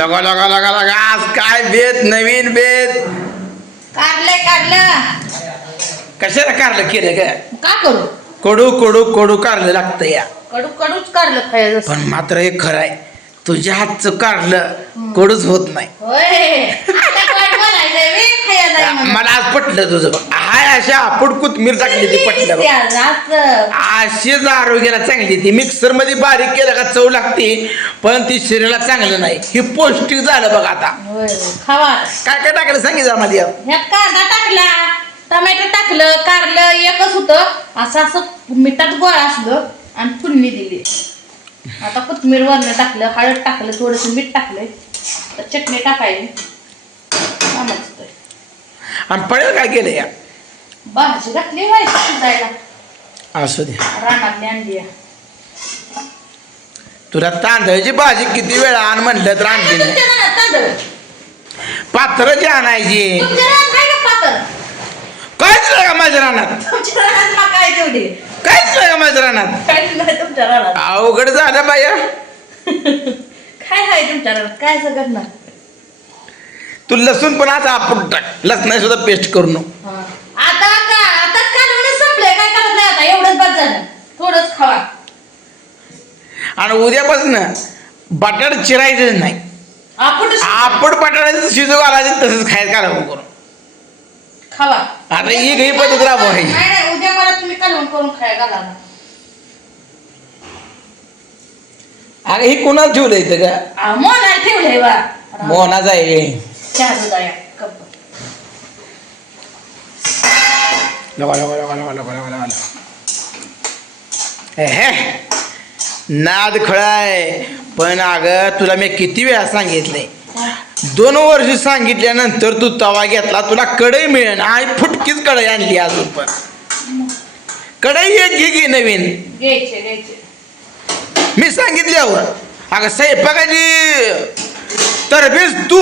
लगा लगा लगा लगा आज काय बेत नवीन बेत काढलं कशाला कारलं केलं काय का करू कडू कडू कडू कारलं लागतं या कडूच काढलं खायचं पण मात्र एक खरं आहे तुझ्या हातचं कारलं कडूच होत नाही होय आता काय बनायचंय बे, खायला जाय म्हणून. मला आज पटलं तुझं हाय अशा आपण कोथमीर टाकली ती पटलं बघ. असं. अशीच आरोग्याला चांगली ती मिक्सर मध्ये बारीक केलं का चव लागते पण ती शरीराला चांगलं नाही हे पौष्टिक झालं बघ आता होय खावा काय काय टाकलं सांगितलं मध्ये ह्यात कांदा टाकला टोमॅटो टाकलं कारलं एकच होतं असं मिठात गोळा असलं आणि फुडणी दिली आता कोथमीर वरण टाकलं हळद टाकलं थोडस मीठ टाकलंय तर चटणी टाकायची समजतंय आणि पडेल काय केलं या भाजी घातली व्हायची शिजायला असू दे रानातली अंडी तुला तांदळाची भाजी किती वेळा आण म्हणलं तर आणली नाही पात्रची आणायची काहीच नाही का माझ्या रानात काय तेवढी काहीच नाही का माझ्या रानात काहीच नाही तुमच्या रानात अवघड झालं बाया काय आहे तुमच्या रानात काय सगळं ना तू लसूण पण आता आपण टाक लसणाची सुद्धा पेस्ट करू नको आता कालवण संपलंय काय करत नाही आता एवढंच बस झालं थोडंच खावा आणि उद्यापासून बटाटा चिरायचं नाही आपण बटाट्याचं शिजू घालायचं तसंच खायचं कालवण करून खावा आता ही घरी पद्धत राबवायची नाही उद्या मला तुम्ही कालवण करून खाय घाला अरे हे कोणाला ठेवलं इथं का मोना ठेवलंय बा मोहनाचा आहे चहा दुधाया कप लगा लगा लगा लगा लगा लगा लगा हे नाद खळाय पण अगं तुला मी किती वेळा सांगितलंय 2 वर्ष सांगितल्यानंतर तू तवा घेतला तुला कढई मिळेल आई फुटकीच कढई आणली अजून पण कढई एक घे नवीन घ्यायचे मी सांगितल्यावर अगं स्वयंपाकाची तरबेज तू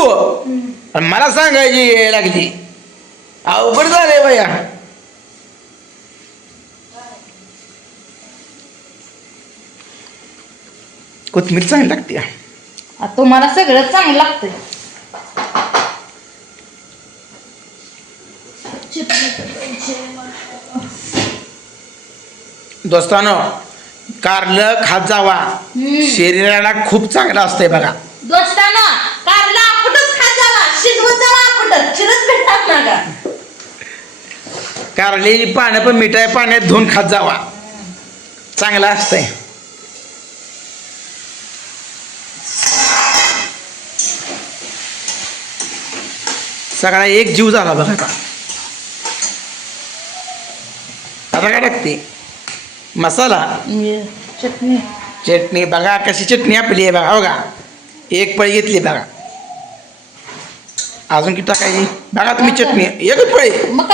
आणि मला सांगायची लागली अवघड झालंय भैया कोथमीर चांगली लागते तुम्हाला सगळं चांगलं लागतंय दोस्तानो कारलं खात जावा शरीराला खूप चांगलं असतंय बघा दोस्ताना कारला आपटच खा जावा शिजवत जावा आपटच चिरच भेटतात ना का कारल्याची पानं पण मिठाच्या पाण्यात धुवून खात जावा चांगलं असतंय सगळा एक जीव झाला बघा आता काय टाकते मसाला चटणी चटणी बघा कशी चटणी आपली आहे बघा बघा एक पळी घेतली बघा अजून किती टाकायची बघा तुम्ही चटणी एकच पळी मग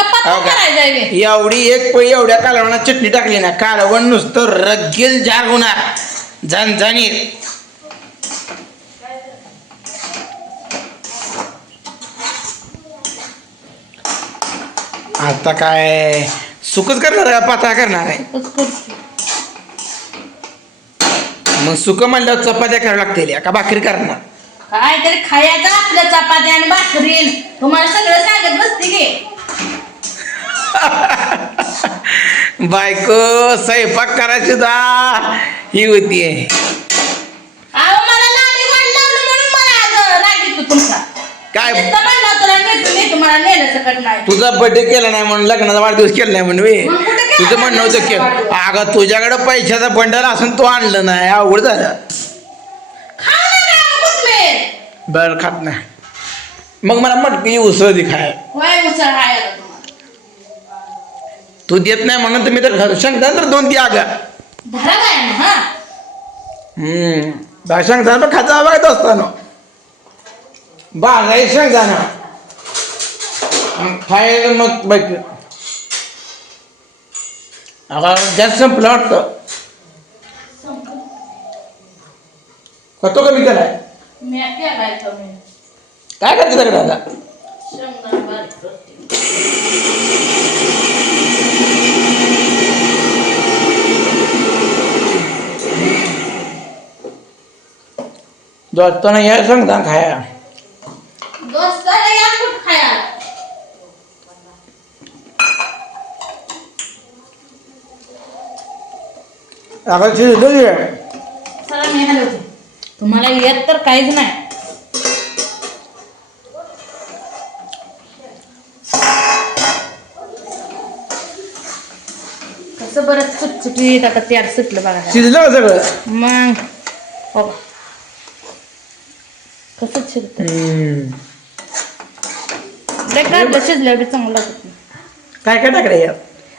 एवढी एक पळी एवढ्या कालवणात चटणी टाकली ना कालवण नुसतं रगेल जार होणार झणझणीत आता काय सुकच करणार आहे पातळ करणार आहे मग सुक म्हणल्यावर चपात्या कराव्या लागतील का भाकरी करणार काय तरी खायचं आपलं चपात्या आणि भाकरीन तुम्हाला सगळं सांगत बसते की बायको स्वयंपाक करायची दा ही होतीये अहो मला लाडी वाढ लावलं म्हणून मला आज राग येतो तुमचा काय तुम्हाला नेलं सकट नाही तुझा बर्थडे केला नाही म्हणून लग्नाचा वाढदिवस केला नाही म्हणून मग कुठे केला? तुझं म्हणणं होतं की अगं तुझ्याकडे पैशाचा बंडल असून तू आणलं नाही अवघड झालं बर खात नाही मग मला मटकी उसळ दे खाय होय उसळ आहे आता तुम्हाला तू देत नाही म्हणून तुम्ही तर घर सांगता तर 2 ती आगा धरा काय ना हा सांगता पण खाचा बघत असताना बाळाही सांगता ना खायला मग बघ अगं जास्त संपलं वाटतं खातो कमी केलाय मी केलाय तुम्ही काय करते तिकडे आता शेंगदाणे बारीक करते दोस्ताना या सांगता खाया दोस्ताला या कुठं खाया. अगं शिजलं चला मी हलवते. तुम्हाला येत तर काहीच नाही. कसं बरं सुटसुटीत आता त्यात सुटलं बघा. शिजलं सगळं. मग हो कसं शिजत काढलं शिजलं बी चांगलं लागत नाही. काय काय टाकलं यात?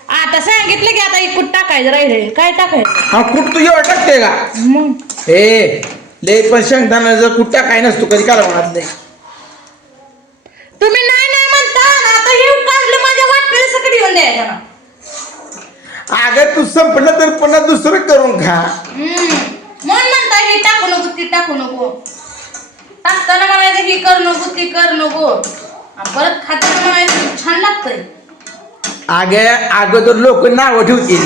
आता सांगितलं की आता इकूट टाकायचं राहिले काय टाकायचं. हा कुठ तू एवढं टाकते का? मग हे लय पण शेंगदाण्याचं कुठं काय नसतो कधी कालवणात नाही. तुम्ही नाही नाही म्हणता ना, आता हे काढलं माझ्या वाटण्याला सगळं येऊन द्यायचं ना. अगं तू संपलं तर पुन्हा दुसरं करून खा. म्हणून म्हणता हे टाकू नको ती टाकू नको. टाकताना म्हणायचं ही कर नको ती कर नको आणि परत खाताना म्हणायचं छान लागतंय. अगोदर लोक नावं ठेवतील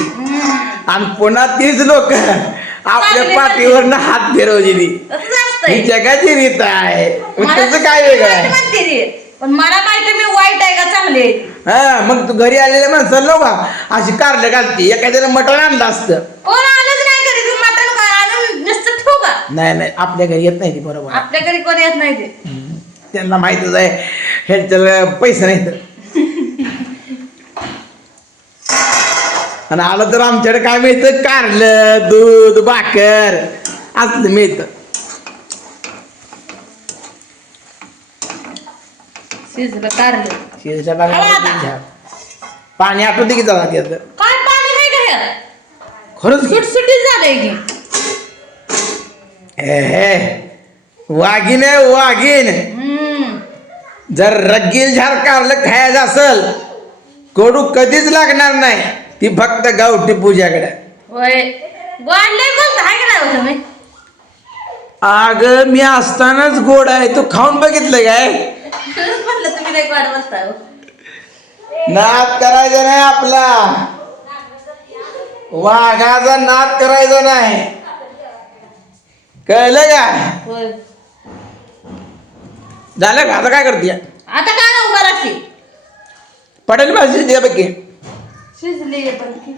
आणि पुन्हा तीच लोक आपल्या पाठीवर हात फिरवलेली. तसंच असतंय. ही जगाची रीत आहे. मग मला त्याचं काय वेगळं वाईट आहे? म्हणते रे. पण मला माहिती मी वाईट आहे का चांगली आहे ती. हा मग तू घरी आलेल्या माणसाला का अशी कारलं घालते. एखाद्यानं मटण आणलं असतं. कोण आलंच नाही घरी तुम्ही मटण काय आणून नुसतं ठेवू का. नाही आपल्या घरी येत नाही ती बरोबर. आपल्या घरी कोण येत नाही ते. त्यांना माहितच आहे ह्यांच्याला पैसे नाही तर. आणि आलं तर आमच्याकडे काय मिळतं? कारलं दूध भाकर असलं मिळतं. शिजलं कारलं. शिरच्या बागा पाणी आठवते की जरा त्याचं. काय पाणी नाही का ह्यात? खरंच की? सुटसुटीत झालंय की. वाघीण आहे वाघीण. जर रगील झार कारलं खायचं असल कडू कधीच लागणार नाही. ती फक्त गावठी पूजाकडे. होय गोड लय बोलता आहे का नाही तुम्ही. अग मी असतानाच गोड आहे. तू खाऊन बघितलं काय? म्हटलं तुम्ही लय गोड बोलता हो. नाद करायचा नाही आपला. वाघाचा नाद करायचा नाही. कळलं का? होय झालं का? आता काय करते? आता काय ना उभा राहते. पटेल भाजी द्यापैकी शिजली आहे पण की.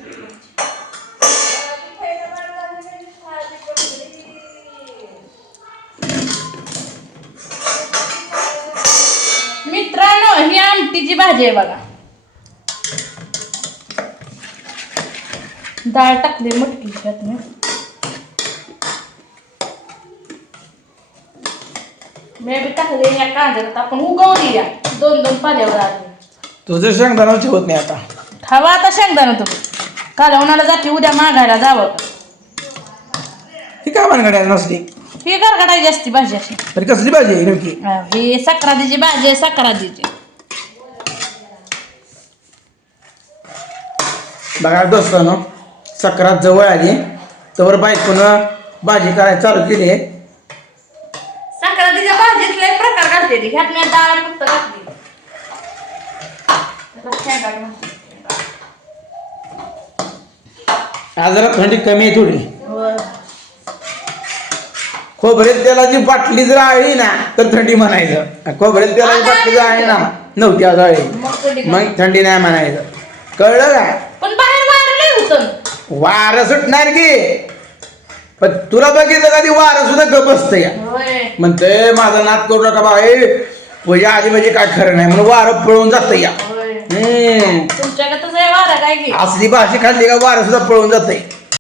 मित्रांनो ही आमटीची भाजी आहे बघा. डाळ टाकली मटकी त्यात मी. मी बी टाकले या कांद्यात आपण उगवली या 2-2 पाल्यावर आली. तुझं शेंगदाणा ठेवत नाही आता. खावा आता शेंगदाणा तुम्ही. कालवणाला जाते उद्या मागायला जावं. ही काय भानगड नसली. ही गरगडायची असती भाजी अशी. तरी कसली भाजी आहे नेमकी? ही सक्रातीची भाजी आहे सक्रातीची. बघा दोस्तांनो सक्रात जवळ आली तर बायकोनं भाजी करायला चालू केली आहे. सक्रातीच्या भाजीत लय प्रकार घालते ती. ह्यात मी डाळ फक्त घातली. आज जरा थंडी कमी आहे थोडी. होय. खोबरेल तेलाची बाटली जर आली ना तर थंडी म्हणायचं. खोबरेल तेलाची बाटली जर आहे ना नव्हती आज आली मग थंडी नाही म्हणायचं. कळलं का? पण बाहेर वारं लय होतं. वारं सुटणार की. पण तुला बघितलं का ती वारं सुद्धा गप असतं या. होय. म्हणते माझा नाद करू नका बा. तुझ्या आधी म्हणजे काय खरं नाही म्हणून वारं पळून जातं या. होय. तुमच्याकडे तसं वारं काय की. असली भाजी खाल्ली का वारं सुद्धा पळून जाते.